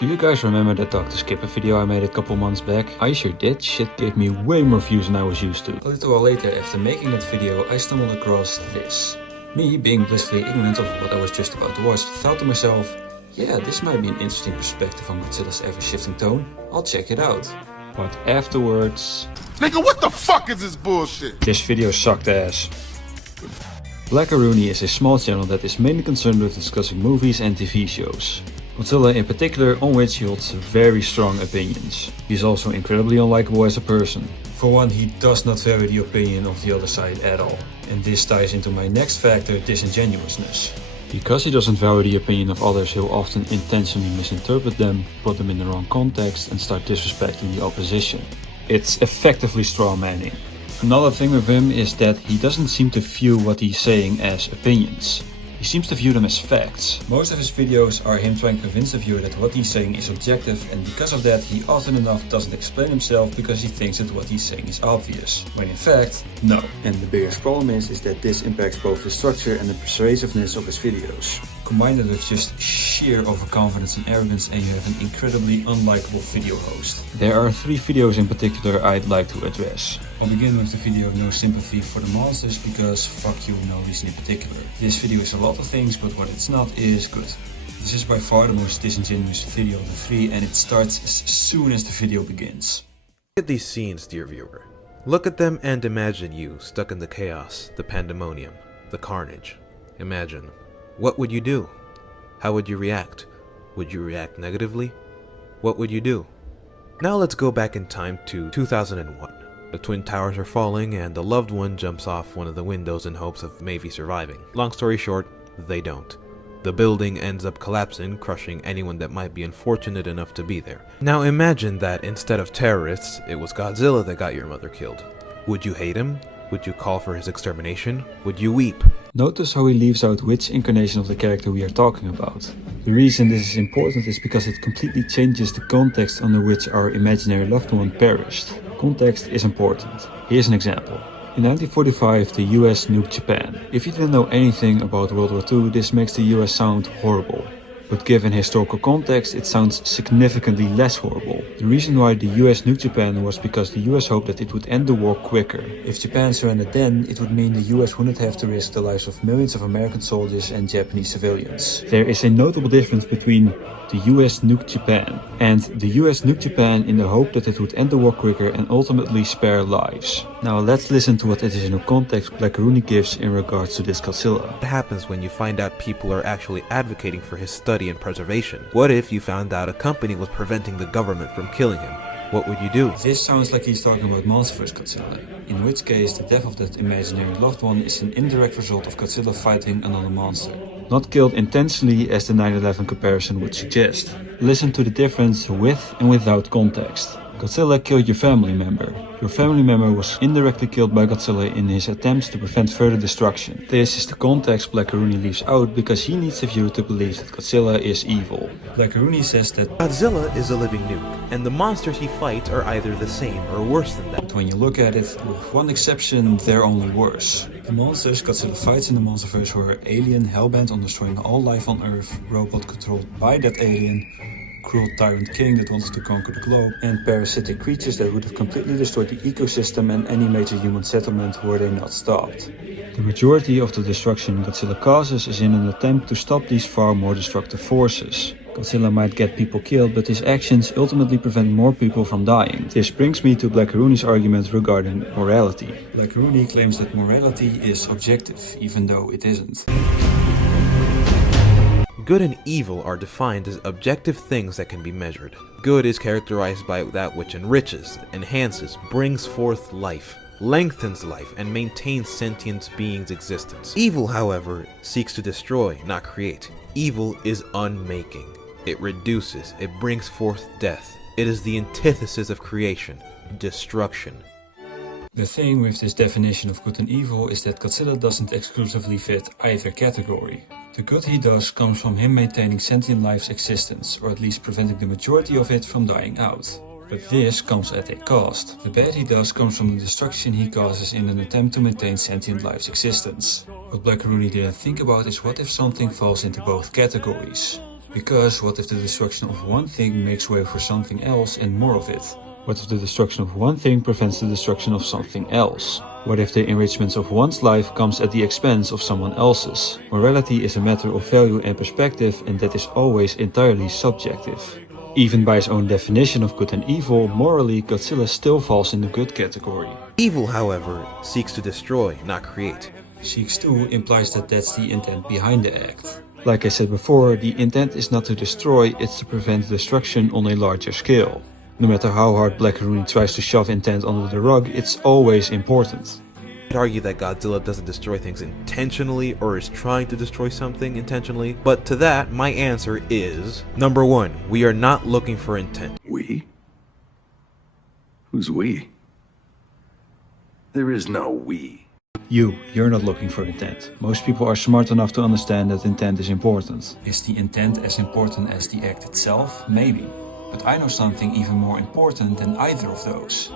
Do you guys remember that Dr. Skipper video I made a couple months back? I sure did. Shit gave me way more views than I was used to. A little while later, after making that video, I stumbled across this. Me, being blissfully ignorant of what I was just about to watch, thought to myself, yeah, this might be an interesting perspective on Godzilla's ever-shifting tone. I'll check it out. But afterwards... Nigga, what the fuck is this bullshit? This video sucked ass. Blackarooni is a small channel that is mainly concerned with discussing movies and TV shows. Godzilla in particular, on which he holds very strong opinions. He is also incredibly unlikable as a person. For one, he does not vary the opinion of the other side at all. And this ties into my next factor, disingenuousness. Because he doesn't value the opinion of others, he'll often intentionally misinterpret them, put them in the wrong context and start disrespecting the opposition. It's effectively straw manning. Another thing with him is that he doesn't seem to view what he's saying as opinions. He seems to view them as facts. Most of his videos are him trying to convince the viewer that what he's saying is objective, and because of that he often enough doesn't explain himself because he thinks that what he's saying is obvious. When in fact, no. And the biggest problem is that this impacts both the structure and the persuasiveness of his videos. Combine it with just sheer overconfidence and arrogance and you have an incredibly unlikable video host. There are 3 videos in particular I'd like to address. I'll begin with the video No Sympathy for the Monsters because fuck you, no reason in particular. This video is a lot of things, but what it's not is good. This is by far the most disingenuous video of the 3 and it starts as soon as the video begins. Look at these scenes, dear viewer. Look at them and imagine you stuck in the chaos, the pandemonium, the carnage. Imagine. What would you do? How would you react? Would you react negatively? What would you do? Now let's go back in time to 2001. The Twin Towers are falling and the loved one jumps off one of the windows in hopes of maybe surviving. Long story short, they don't. The building ends up collapsing, crushing anyone that might be unfortunate enough to be there. Now imagine that instead of terrorists, it was Godzilla that got your mother killed. Would you hate him? Would you call for his extermination? Would you weep? Notice how he leaves out which incarnation of the character we are talking about. The reason this is important is because it completely changes the context under which our imaginary loved one perished. Context is important. Here's an example. In 1945, the US nuked Japan. If you didn't know anything about World War II, this makes the US sound horrible. But given historical context, it sounds significantly less horrible. The reason why the US nuked Japan was because the US hoped that it would end the war quicker. If Japan surrendered then, it would mean the US wouldn't have to risk the lives of millions of American soldiers and Japanese civilians. There is a notable difference between the US nuked Japan and the US nuked Japan in the hope that it would end the war quicker and ultimately spare lives. Now let's listen to what additional context Blackarooni gives in regards to this Godzilla. What happens when you find out people are actually advocating for his study and preservation? What if you found out a company was preventing the government from killing him? What would you do? This sounds like he's talking about Monsterverse Godzilla, in which case the death of that imaginary loved one is an indirect result of Godzilla fighting another monster. Not killed intentionally as the 9/11 comparison would suggest. Listen to the difference with and without context. Godzilla killed your family member. Your family member was indirectly killed by Godzilla in his attempts to prevent further destruction. This is the context Blackarooni leaves out because he needs the viewer to believe that Godzilla is evil. Blackarooni says that Godzilla is a living nuke, and the monsters he fights are either the same or worse than that. when you look at it, with one exception, they're only worse. The monsters Godzilla fights in the Monsterverse were alien hellbent on destroying all life on Earth, robot controlled by that alien, cruel tyrant king that wanted to conquer the globe, and parasitic creatures that would have completely destroyed the ecosystem and any major human settlement were they not stopped. The majority of the destruction Godzilla causes is in an attempt to stop these far more destructive forces. Godzilla might get people killed, but his actions ultimately prevent more people from dying. This brings me to Blackarooni's argument regarding morality. Blackarooni claims that morality is objective, even though it isn't. Good and evil are defined as objective things that can be measured. Good is characterized by that which enriches, enhances, brings forth life, lengthens life, and maintains sentient beings' existence. Evil, however, seeks to destroy, not create. Evil is unmaking. It reduces, it brings forth death. It is the antithesis of creation, destruction. The thing with this definition of good and evil is that Godzilla doesn't exclusively fit either category. The good he does comes from him maintaining sentient life's existence, or at least preventing the majority of it from dying out. But this comes at a cost. The bad he does comes from the destruction he causes in an attempt to maintain sentient life's existence. What Blackarooni didn't think about is what if something falls into both categories. Because what if the destruction of one thing makes way for something else and more of it? What if the destruction of one thing prevents the destruction of something else? What if the enrichment of one's life comes at the expense of someone else's? Morality is a matter of value and perspective, and that is always entirely subjective. Even by his own definition of good and evil, morally Godzilla still falls in the good category. Evil, however, seeks to destroy, not create. Seeks to implies that that's the intent behind the act. Like I said before, the intent is not to destroy, it's to prevent destruction on a larger scale. No matter how hard Blackarooni tries to shove intent under the rug, it's always important. I'd argue that Godzilla doesn't destroy things intentionally or is trying to destroy something intentionally, but to that, my answer is, number one, we are not looking for intent. We? Who's we? There is no we. You're not looking for intent. Most people are smart enough to understand that intent is important. Is the intent as important as the act itself? Maybe. But I know something even more important than either of those.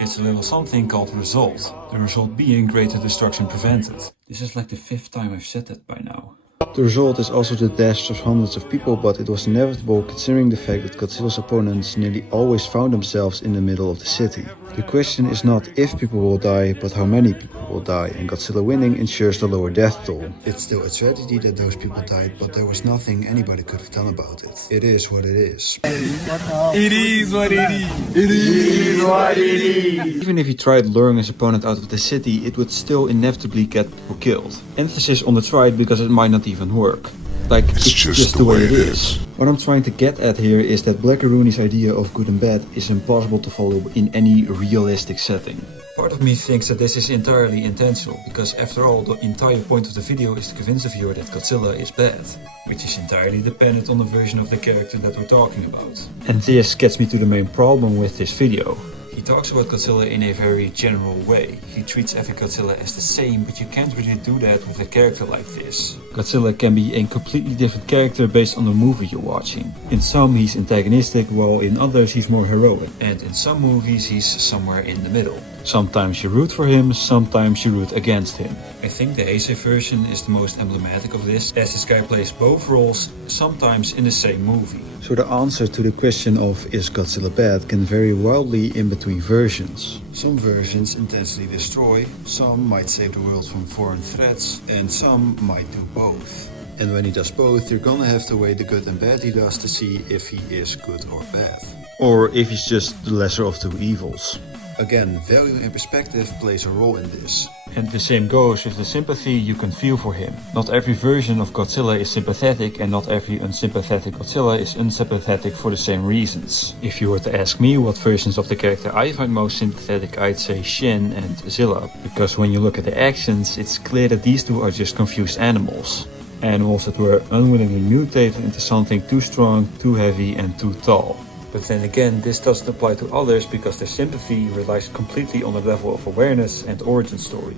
It's a little something called result. The result being greater destruction prevented. This is like the 5th time I've said that by now. The result is also the deaths of hundreds of people, but it was inevitable considering the fact that Godzilla's opponents nearly always found themselves in the middle of the city. The question is not if people will die, but how many people will die, and Godzilla winning ensures the lower death toll. It's still a tragedy that those people died, but there was nothing anybody could have done about it. It is what it is. It is what it is. It is what it is. Even if he tried luring his opponent out of the city, it would still inevitably get people killed. Emphasis on the tried because it might not even work. Like, it's just the way it is. What I'm trying to get at here is that Blackarooni's idea of good and bad is impossible to follow in any realistic setting. Part of me thinks that this is entirely intentional, because after all, the entire point of the video is to convince the viewer that Godzilla is bad, which is entirely dependent on the version of the character that we're talking about. And this gets me to the main problem with this video. He talks about Godzilla in a very general way. He treats every Godzilla as the same, but you can't really do that with a character like this. Godzilla can be a completely different character based on the movie you're watching. In some he's antagonistic, while in others he's more heroic. And in some movies he's somewhere in the middle. Sometimes you root for him, sometimes you root against him. I think the Heisei version is the most emblematic of this, as this guy plays both roles, sometimes in the same movie. So the answer to the question of is Godzilla bad can vary wildly in between versions. Some versions intensely destroy, some might save the world from foreign threats, and some might do both. And when he does both, you're gonna have to weigh the good and bad he does to see if he is good or bad. Or if he's just the lesser of two evils. Again, value and perspective plays a role in this. And the same goes with the sympathy you can feel for him. Not every version of Godzilla is sympathetic, and not every unsympathetic Godzilla is unsympathetic for the same reasons. If you were to ask me what versions of the character I find most sympathetic, I'd say Shin and Zilla. Because when you look at the actions, it's clear that these two are just confused animals. Animals that were unwillingly mutated into something too strong, too heavy and too tall. But then again, this doesn't apply to others because their sympathy relies completely on the level of awareness and origin story.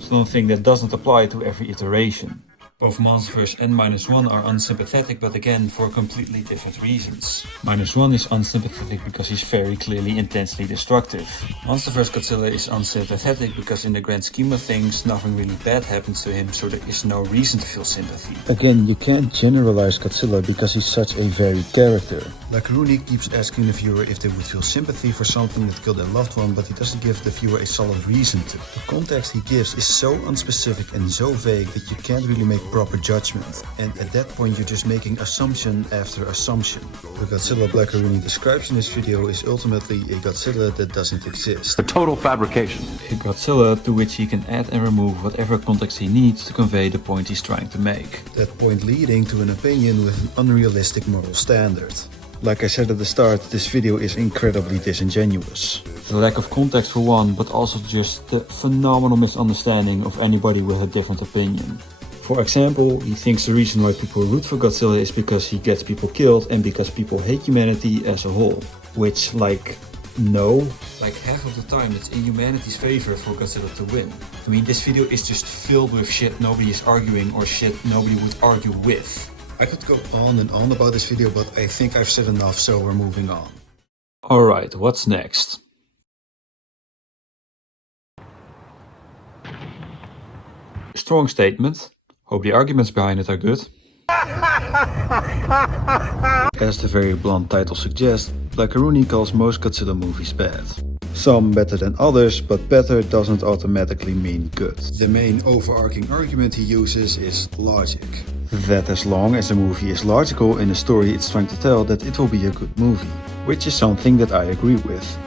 Something that doesn't apply to every iteration. Both Monsterverse and -1 are unsympathetic, but again for completely different reasons. -1 is unsympathetic because he's very clearly intensely destructive. Monsterverse Godzilla is unsympathetic because in the grand scheme of things, nothing really bad happens to him, so there is no reason to feel sympathy. Again, you can't generalize Godzilla because he's such a varied character. Blackarooni keeps asking the viewer if they would feel sympathy for something that killed their loved one, but he doesn't give the viewer a solid reason to. The context he gives is so unspecific and so vague that you can't really make proper judgment. And at that point you're just making assumption after assumption. The Godzilla Blackarooni describes in this video is ultimately a Godzilla that doesn't exist. A total fabrication. A Godzilla to which he can add and remove whatever context he needs to convey the point he's trying to make. That point leading to an opinion with an unrealistic moral standard. Like I said at the start, this video is incredibly disingenuous. The lack of context for one, but also just the phenomenal misunderstanding of anybody with a different opinion. For example, he thinks the reason why people root for Godzilla is because he gets people killed and because people hate humanity as a whole. Which, like, no. Like half of the time it's in humanity's favor for Godzilla to win. I mean, this video is just filled with shit nobody is arguing or shit nobody would argue with. I could go on and on about this video, but I think I've said enough, so we're moving on. Alright, what's next? Strong statement. Hope the arguments behind it are good. As the very blunt title suggests, Blackarooni calls most Godzilla movies bad. Some better than others, but better doesn't automatically mean good. The main overarching argument he uses is logic. That as long as a movie is logical in the story it's trying to tell, that it will be a good movie. Which is something that I agree with.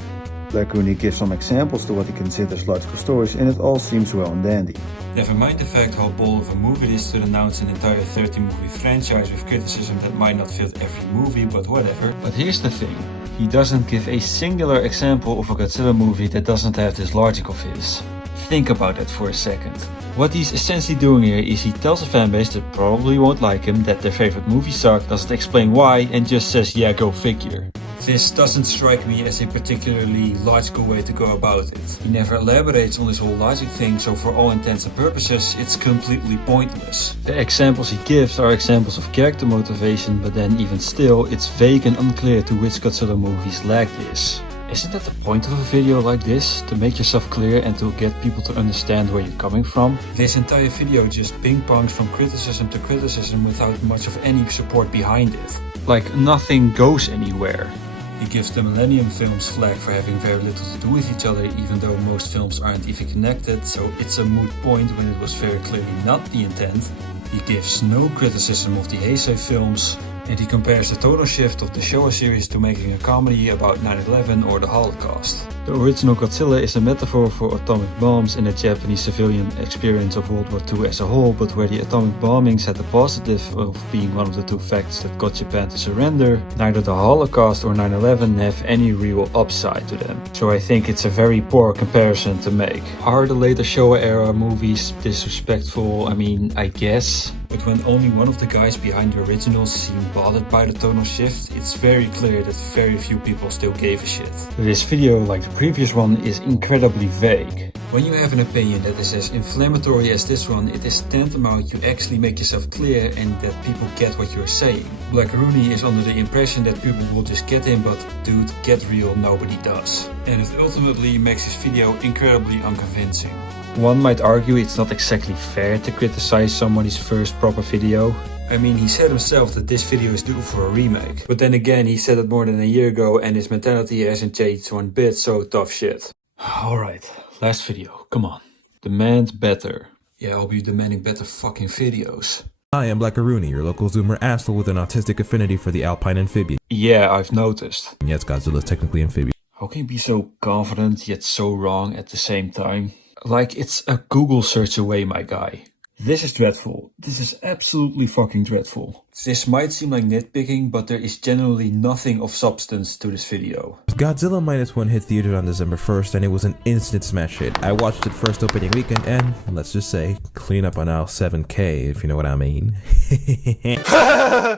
Blackarooni gives some examples to what he considers logical stories, and it all seems well and dandy. Never mind the fact how bold of a move it is to announce an entire 30-movie franchise with criticism that might not fit every movie, but whatever. But here's the thing, he doesn't give a singular example of a Godzilla movie that doesn't have this logic of his. Think about that for a second. What he's essentially doing here is he tells a fanbase that probably won't like him that their favorite movie sucked, doesn't explain why, and just says yeah, go figure. This doesn't strike me as a particularly logical way to go about it. He never elaborates on this whole logic thing, so for all intents and purposes, it's completely pointless. The examples he gives are examples of character motivation, but then even still, it's vague and unclear to which Godzilla movies lack this. Isn't that the point of a video like this? To make yourself clear and to get people to understand where you're coming from? This entire video just ping-pongs from criticism to criticism without much of any support behind it. Like nothing goes anywhere. He gives the Millennium films flack for having very little to do with each other, even though most films aren't even connected, so it's a moot point when it was very clearly not the intent. He gives no criticism of the Heisei films, and he compares the total shift of the Showa series to making a comedy about 9/11 or the Holocaust. The original Godzilla is a metaphor for atomic bombs and the Japanese civilian experience of World War II as a whole, but where the atomic bombings had the positive of being one of the two facts that got Japan to surrender, neither the Holocaust or 9/11 have any real upside to them. So I think it's a very poor comparison to make. Are the later Showa era movies disrespectful? I mean, I guess. But when only one of the guys behind the originals seemed bothered by the tonal shift, it's very clear that very few people still gave a shit. This video, like the previous one, is incredibly vague. When you have an opinion that is as inflammatory as this one, it is tantamount you actually make yourself clear and that people get what you're saying. Blackarooni is under the impression that people will just get him, but dude, get real, nobody does. And it ultimately makes his video incredibly unconvincing. One might argue it's not exactly fair to criticize somebody's first proper video. I mean, he said himself that this video is due for a remake. But then again, he said it more than a year ago and his mentality hasn't changed one bit, so tough shit. Alright, last video, come on. Demand better. Yeah, I'll be demanding better fucking videos. I am Blackarooni, your local zoomer asshole with an autistic affinity for the alpine amphibian. Yeah, I've noticed. Yes, Godzilla's technically amphibian. How can you be so confident yet so wrong at the same time? Like it's a Google search away, my guy. This is dreadful. This is absolutely fucking dreadful. This might seem like nitpicking, but there is generally nothing of substance to this video. Godzilla -1 hit theaters on December 1st and it was an instant smash hit. I watched it first opening weekend and, let's just say, clean up on aisle 7K, if you know what I mean.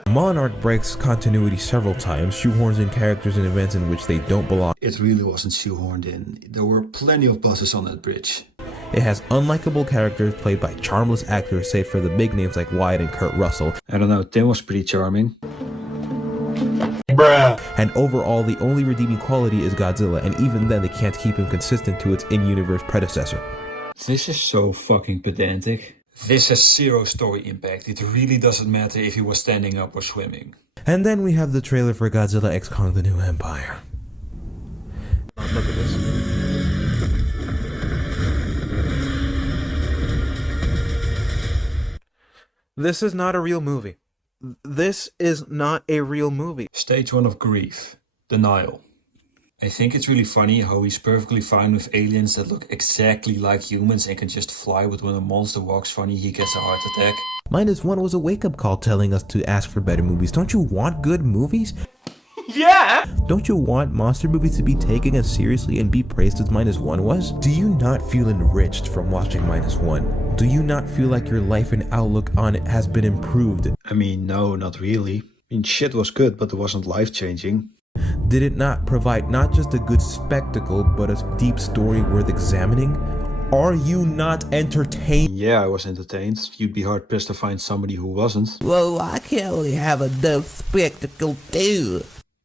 Monarch breaks continuity several times, shoehorns in characters and events in which they don't belong. It really wasn't shoehorned in. There were plenty of buses on that bridge. It has unlikable characters played by charmless actors save for the big names like Wyatt and Kurt Russell. I don't know, Tim was pretty charming. Bruh. And overall, the only redeeming quality is Godzilla, and even then they can't keep him consistent to its in-universe predecessor. This is so fucking pedantic. This has zero story impact. It really doesn't matter if he was standing up or swimming. And then we have the trailer for Godzilla X Kong: The New Empire. Oh, look at this. This is not a real movie. This is not a real movie. Stage 1 of grief. Denial. I think it's really funny how he's perfectly fine with aliens that look exactly like humans and can just fly, but when a monster walks funny he gets a heart attack. -1 was a wake-up call telling us to ask for better movies. Don't you want good movies? Yeah! Don't you want monster movies to be taken as seriously and be praised as -1 was? Do you not feel enriched from watching -1? Do you not feel like your life and outlook on it has been improved? I mean, no, not really. I mean, shit was good, but it wasn't life-changing. Did it not provide not just a good spectacle, but a deep story worth examining? Are you not entertained? Yeah, I was entertained. You'd be hard-pressed to find somebody who wasn't. Well, I can't really have a dope spectacle too.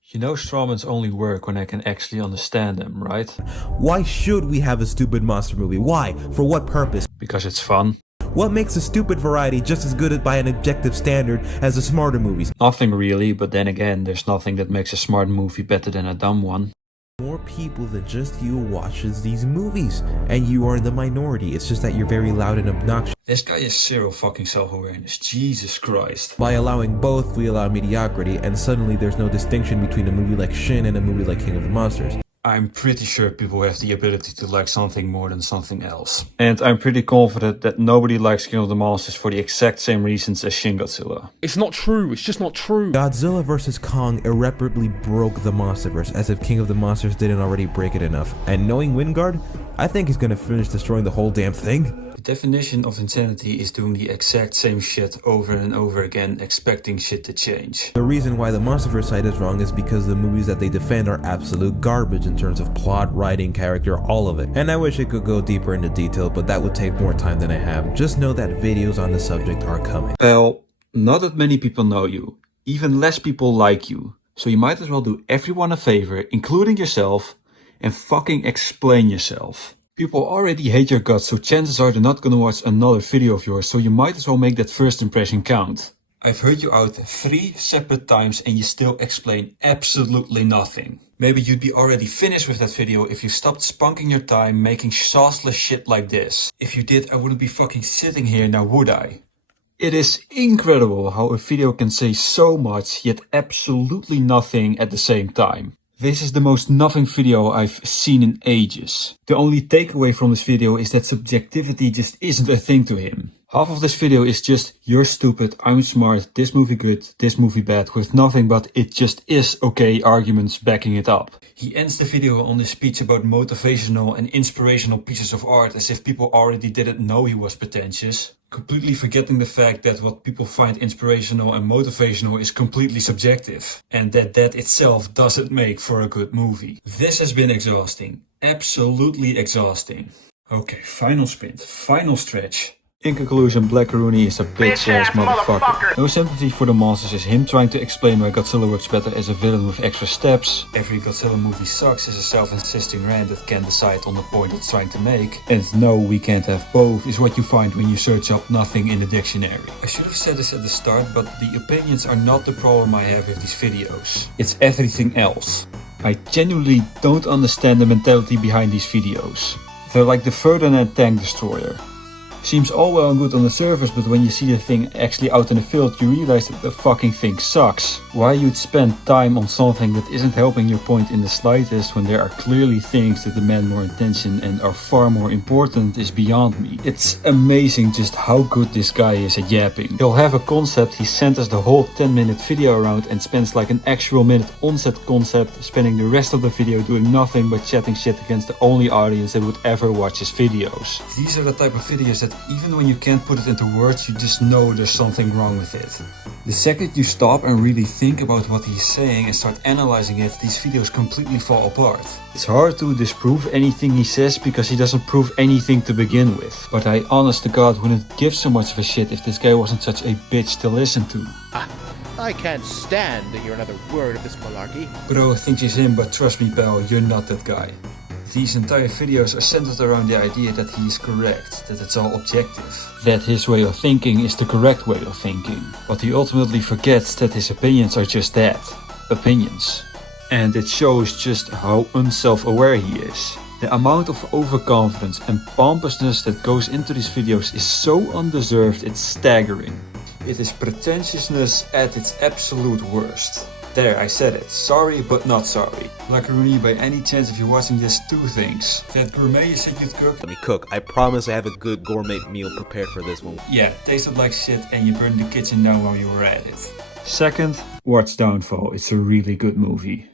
You know strawmans only work when I can actually understand them, right? Why should we have a stupid monster movie? Why? For what purpose? Because it's fun. What makes a stupid variety just as good by an objective standard as the smarter movies? Nothing really, but then again, there's nothing that makes a smart movie better than a dumb one. More people than just you watches these movies, and you are in the minority. It's just that you're very loud and obnoxious. This guy is zero fucking self-awareness. Jesus Christ. By allowing both, we allow mediocrity, and suddenly there's no distinction between a movie like Shin and a movie like King of the Monsters. I'm pretty sure people have the ability to like something more than something else. And I'm pretty confident that nobody likes King of the Monsters for the exact same reasons as Shin Godzilla. It's not true. It's just not true. Godzilla vs. Kong irreparably broke the Monsterverse, as if King of the Monsters didn't already break it enough. And knowing Wingard, I think he's gonna finish destroying the whole damn thing. The definition of insanity is doing the exact same shit over and over again, expecting shit to change. The reason why the Monsterverse side is wrong is because the movies that they defend are absolute garbage in terms of plot, writing, character, all of it. And I wish I could go deeper into detail, but that would take more time than I have. Just know that videos on the subject are coming. Well, not that many people know you. Even less people like you. So you might as well do everyone a favor, including yourself, and fucking explain yourself. People already hate your guts, so chances are they're not gonna watch another video of yours, so you might as well make that first impression count. I've heard you out 3 separate times and you still explain absolutely nothing. Maybe you'd be already finished with that video if you stopped spunking your time making sauceless shit like this. If you did, I wouldn't be fucking sitting here now, would I? It is incredible how a video can say so much, yet absolutely nothing at the same time. This is the most nothing video I've seen in ages. The only takeaway from this video is that subjectivity just isn't a thing to him. Half of this video is just, you're stupid, I'm smart, this movie good, this movie bad, with nothing but it just is okay arguments backing it up. He ends the video on this speech about motivational and inspirational pieces of art as if people already didn't know he was pretentious. Completely forgetting the fact that what people find inspirational and motivational is completely subjective. And that itself doesn't make for a good movie. This has been exhausting. Absolutely exhausting. Okay, final sprint. Final stretch. In conclusion, Blackarooni is a bitch-ass motherfucker. No sympathy for the monsters is him trying to explain why Godzilla works better as a villain with extra steps. Every Godzilla movie sucks as a self-insisting rant that can't decide on the point it's trying to make. And no, we can't have both is what you find when you search up nothing in the dictionary. I should have said this at the start, but the opinions are not the problem I have with these videos. It's everything else. I genuinely don't understand the mentality behind these videos. They're like the Ferdinand tank destroyer. Seems all well and good on the surface, but when you see the thing actually out in the field, you realize that the fucking thing sucks. Why you'd spend time on something that isn't helping your point in the slightest when there are clearly things that demand more attention and are far more important is beyond me. It's amazing just how good this guy is at yapping. He'll have a concept, he centers the whole 10-minute video around and spends like an actual minute on said concept, spending the rest of the video doing nothing but chatting shit against the only audience that would ever watch his videos. These are the type of videos that even when you can't put it into words, you just know there's something wrong with it. The second you stop and really think about what he's saying and start analyzing it, these videos completely fall apart. It's hard to disprove anything he says because he doesn't prove anything to begin with. But I honest to God wouldn't give so much of a shit if this guy wasn't such a bitch to listen to. I can't stand to hear another word of this malarkey. Bro thinks he's him, but trust me pal, you're not that guy. These entire videos are centered around the idea that he is correct, that it's all objective. That his way of thinking is the correct way of thinking. But he ultimately forgets that his opinions are just that, opinions. And it shows just how unself-aware he is. The amount of overconfidence and pompousness that goes into these videos is so undeserved, it's staggering. It is pretentiousness at its absolute worst. There, I said it. Sorry, but not sorry. Blackarooni, by any chance, if you're watching this, 2 things. That gourmet you said you'd cook? Let me cook. I promise I have a good gourmet meal prepared for this one. Yeah, tasted like shit and you burned the kitchen down while you were at it. Second, watch Downfall. It's a really good movie.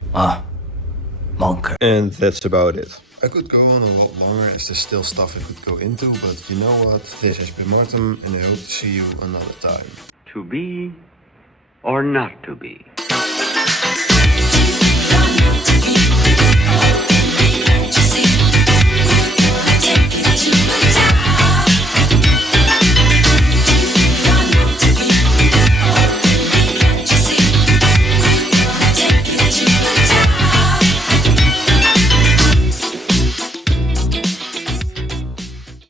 Monk. And that's about it. I could go on a lot longer as there's still stuff I could go into, but you know what? This has been Martin and I hope to see you another time. To be or not to be?